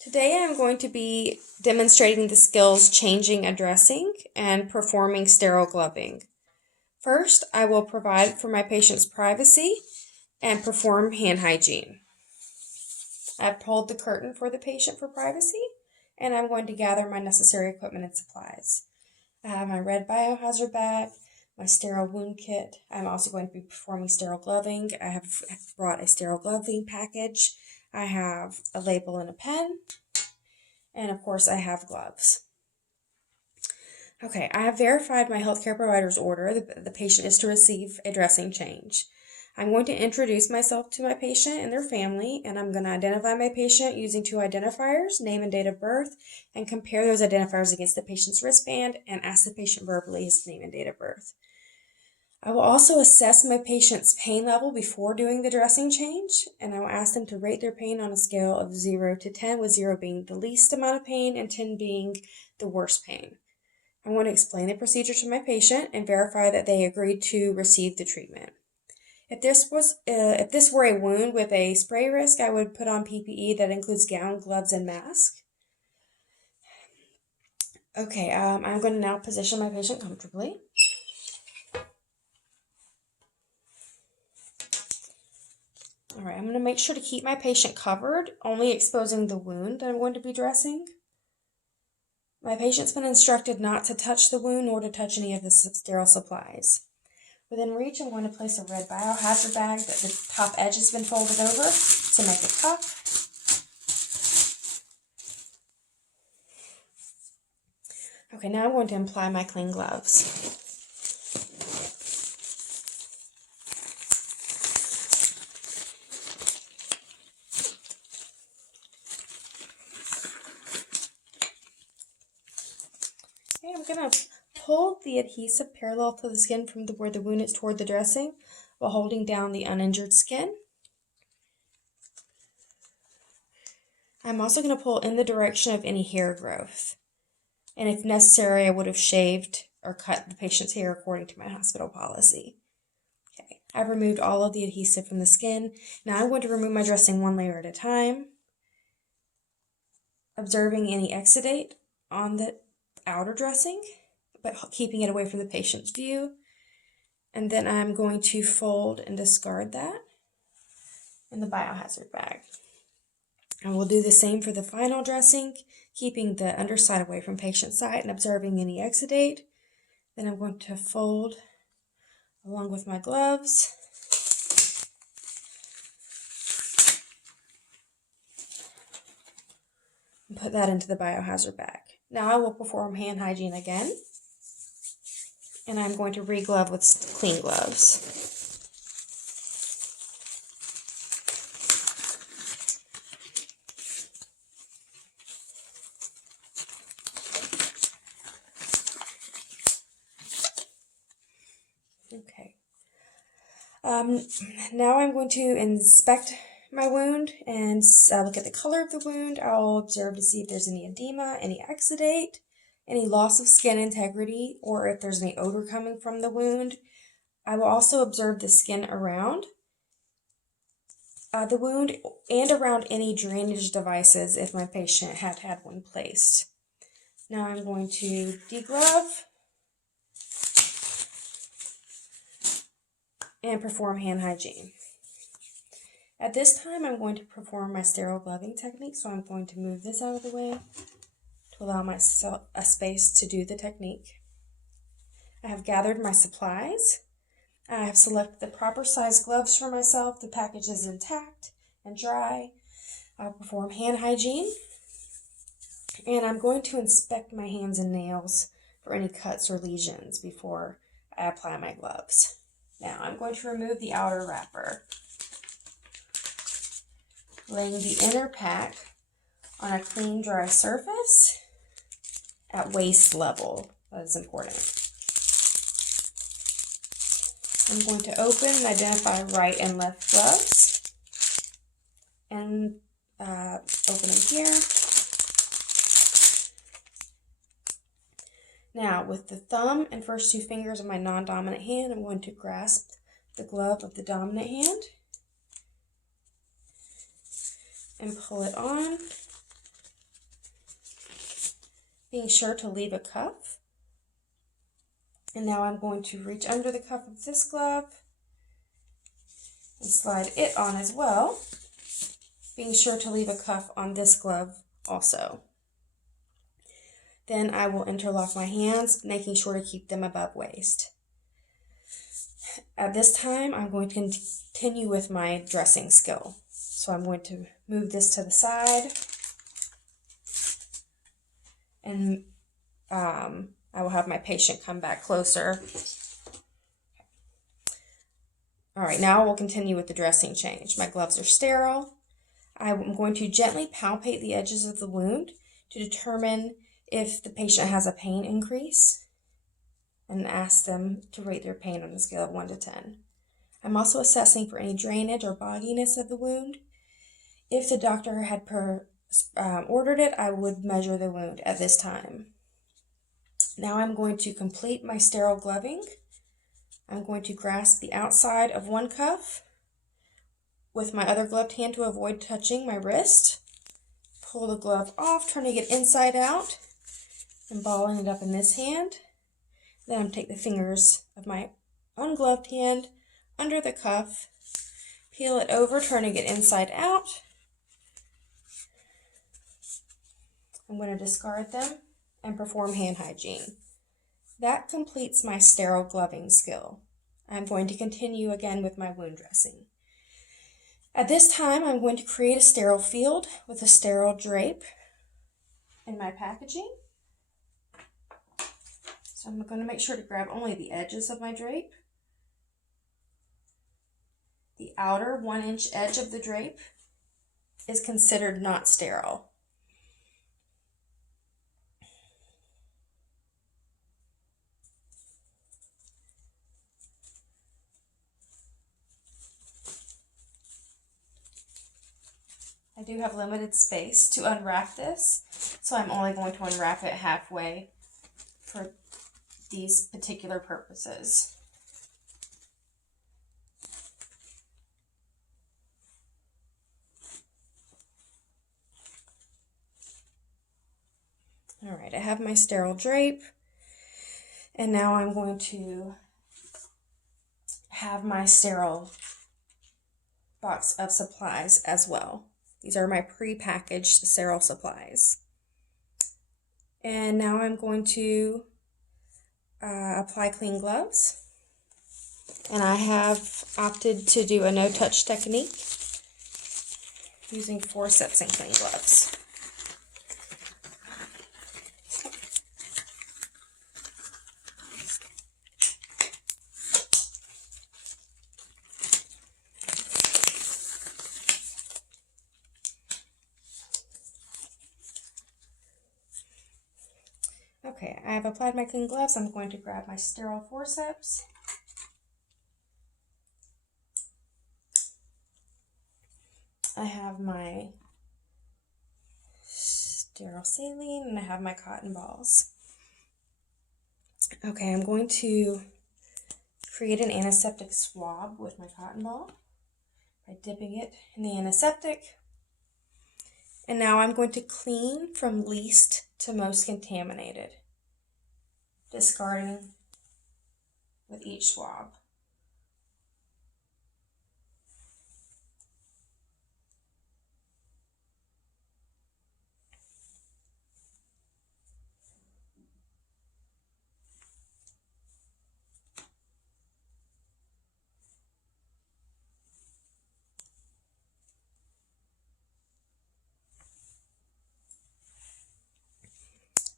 Today I'm going to be demonstrating the skills changing a dressing and performing sterile gloving. First, I will provide for my patient's privacy and perform hand hygiene. I've pulled the curtain for the patient for privacy, and I'm going to gather my necessary equipment and supplies. I have my red biohazard bag, my sterile wound kit. I'm also going to be performing sterile gloving. I have brought a sterile gloving package. I have a label and a pen. And of course, I have gloves. Okay, I have verified my healthcare provider's order. The patient is to receive a dressing change. I'm going to introduce myself to my patient and their family, and I'm going to identify my patient using two identifiers, name and date of birth, and compare those identifiers against the patient's wristband and ask the patient verbally his name and date of birth. I will also assess my patient's pain level before doing the dressing change, and I will ask them to rate their pain on a scale of 0 to 10, with 0 being the least amount of pain and 10 being the worst pain. I want to explain the procedure to my patient and verify that they agreed to receive the treatment. If this were a wound with a spray risk, I would put on PPE that includes gown, gloves, and mask. Okay, I'm going to now position my patient comfortably. All right, I'm going to make sure to keep my patient covered, only exposing the wound that I'm going to be dressing. My patient's been instructed not to touch the wound nor to touch any of the sterile supplies. Within reach, I'm going to place a red biohazard bag that the top edge has been folded over to make a cup. Okay, now I'm going to apply my clean gloves. Okay, I'm going to pull the adhesive parallel to the skin from where the wound is toward the dressing while holding down the uninjured skin. I'm also going to pull in the direction of any hair growth. And if necessary, I would have shaved or cut the patient's hair according to my hospital policy. Okay, I've removed all of the adhesive from the skin. Now I'm going to remove my dressing one layer at a time, observing any exudate on the outer dressing, but keeping it away from the patient's view. And then I'm going to fold and discard that in the biohazard bag. I will do the same for the final dressing, keeping the underside away from patient sight and observing any exudate. Then I'm going to fold along with my gloves. And put that into the biohazard bag. Now I will perform hand hygiene again. And I'm going to re-glove with clean gloves. Okay. Now I'm going to inspect my wound and look at the color of the wound. I'll observe to see if there's any edema, any exudate, any loss of skin integrity, or if there's any odor coming from the wound. I will also observe the skin around the wound and around any drainage devices if my patient had one placed. Now I'm going to deglove and perform hand hygiene. At this time, I'm going to perform my sterile gloving technique, so I'm going to move this out of the way to allow myself a space to do the technique. I have gathered my supplies. I have selected the proper size gloves for myself. The package is intact and dry. I'll perform hand hygiene, and I'm going to inspect my hands and nails for any cuts or lesions before I apply my gloves. Now I'm going to remove the outer wrapper, laying the inner pack on a clean, dry surface at waist level. That is important. I'm going to open and identify right and left gloves and open them here. Now, with the thumb and first two fingers of my non-dominant hand, I'm going to grasp the glove of the dominant hand and pull it on being sure to leave a cuff. And now I'm going to reach under the cuff of this glove and slide it on as well, being sure to leave a cuff on this glove also. Then I will interlock my hands, making sure to keep them above waist. At this time, I'm going to continue with my dressing skill. So I'm going to move this to the side, and I will have my patient come back closer. All right, now we'll continue with the dressing change. My gloves are sterile. I'm going to gently palpate the edges of the wound to determine if the patient has a pain increase and ask them to rate their pain on a scale of 1 to 10. I'm also assessing for any drainage or bogginess of the wound. If the doctor had ordered it, I would measure the wound at this time. Now I'm going to complete my sterile gloving. I'm going to grasp the outside of one cuff with my other gloved hand to avoid touching my wrist. Pull the glove off, turning it inside out and balling it up in this hand. Then I'm take the fingers of my ungloved hand under the cuff, peel it over, turning it inside out. I'm going to discard them and perform hand hygiene. That completes my sterile gloving skill. I'm going to continue again with my wound dressing. At this time, I'm going to create a sterile field with a sterile drape in my packaging. So I'm going to make sure to grab only the edges of my drape. The outer 1-inch edge of the drape is considered not sterile. I do have limited space to unwrap this, so I'm only going to unwrap it halfway for these particular purposes. All right, I have my sterile drape, and now I'm going to have my sterile box of supplies as well. These are my pre-packaged sterile supplies. And now I'm going to apply clean gloves. And I have opted to do a no-touch technique using forceps and clean gloves. Okay, I have applied my clean gloves. I'm going to grab my sterile forceps. I have my sterile saline and I have my cotton balls. Okay, I'm going to create an antiseptic swab with my cotton ball by dipping it in the antiseptic. And now I'm going to clean from least to most contaminated, discarding with each swab.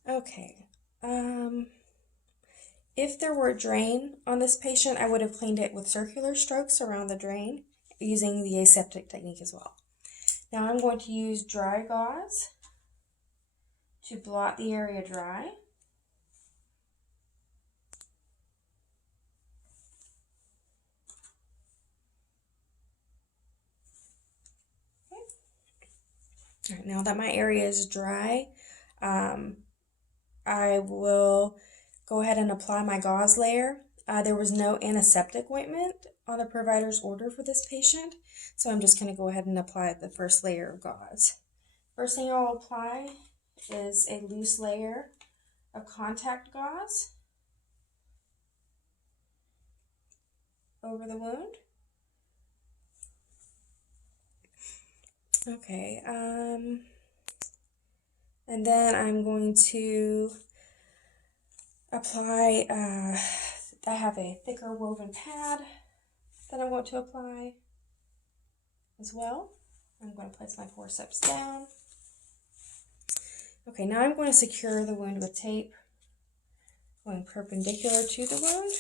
Okay, if there were a drain on this patient, I would have cleaned it with circular strokes around the drain using the aseptic technique as well. Now I'm going to use dry gauze to blot the area dry. Okay. All right, now that my area is dry, I will go ahead and apply my gauze layer. There was no antiseptic ointment on the provider's order for this patient, so I'm just going to go ahead and apply the first layer of gauze. First thing I'll apply is a loose layer of contact gauze over the wound. Okay, and then I'm going to apply, I have a thicker woven pad that I'm going to apply as well. I'm going to place my forceps down. Okay, now I'm going to secure the wound with tape, going perpendicular to the wound.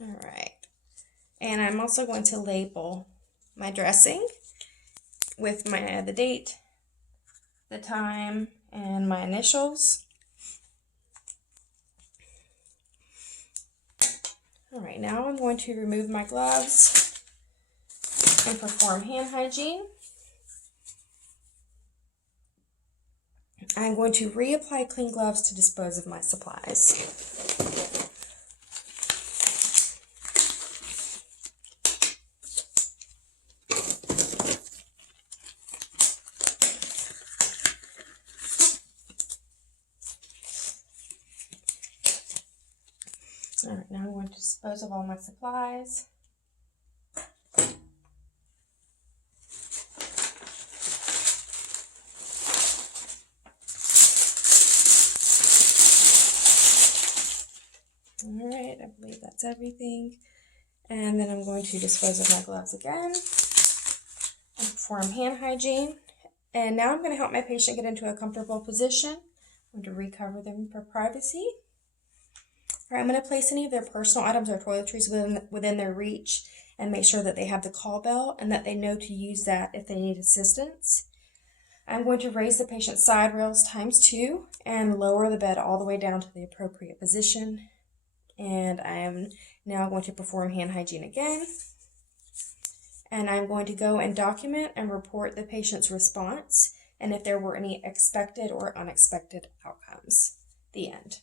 All right, and I'm also going to label my dressing with the date, the time, and my initials. All right, now I'm going to remove my gloves and perform hand hygiene. I'm going to reapply clean gloves to dispose of my supplies. All right, now I'm going to dispose of all my supplies. All right, I believe that's everything. And then I'm going to dispose of my gloves again and perform hand hygiene. And now I'm going to help my patient get into a comfortable position. I'm going to recover them for privacy. All right, I'm going to place any of their personal items or toiletries within their reach and make sure that they have the call bell and that they know to use that if they need assistance. I'm going to raise the patient's side rails ×2 and lower the bed all the way down to the appropriate position. And I am now going to perform hand hygiene again. And I'm going to go and document and report the patient's response and if there were any expected or unexpected outcomes. The end.